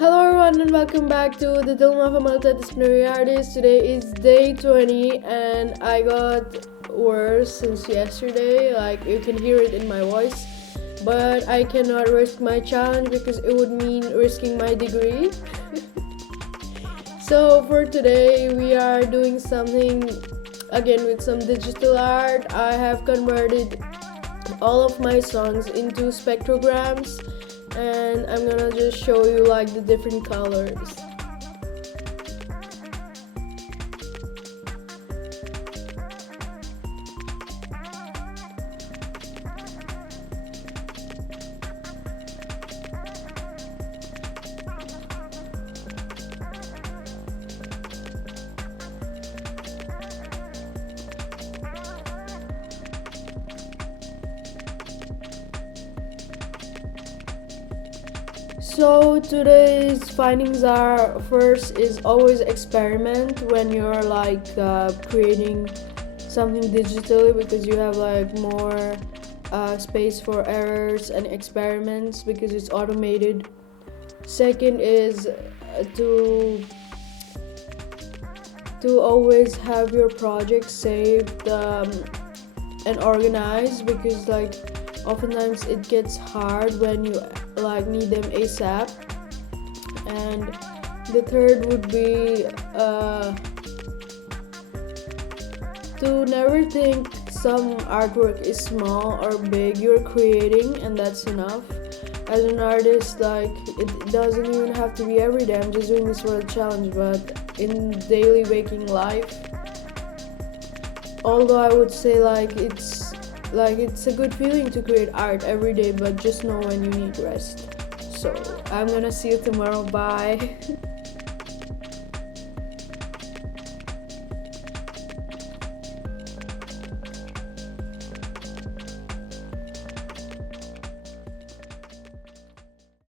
Hello everyone and welcome back to the Film of a Multidisciplinary Artist. Today is day 20 and I got worse since yesterday. Like you can hear it in my voice. But I cannot risk my challenge because it would mean risking my degree. So for today we are doing something again with some digital art. I have converted all of my songs into spectrograms and I'm gonna just show you like the different colors. So today's findings are, first is always experiment when you're like creating something digitally, because you have like more space for errors and experiments because it's automated. Second is to always have your projects saved and organized, because like oftentimes it gets hard when you like need them ASAP. And the third would be to never think some artwork is small or big. You're creating and that's enough. As an artist, like it doesn't even have to be every day. I'm just doing this for a challenge, but in daily waking life, although I would say like it's a good feeling to create art every day, but just know when you need rest. So I'm gonna see you tomorrow. Bye.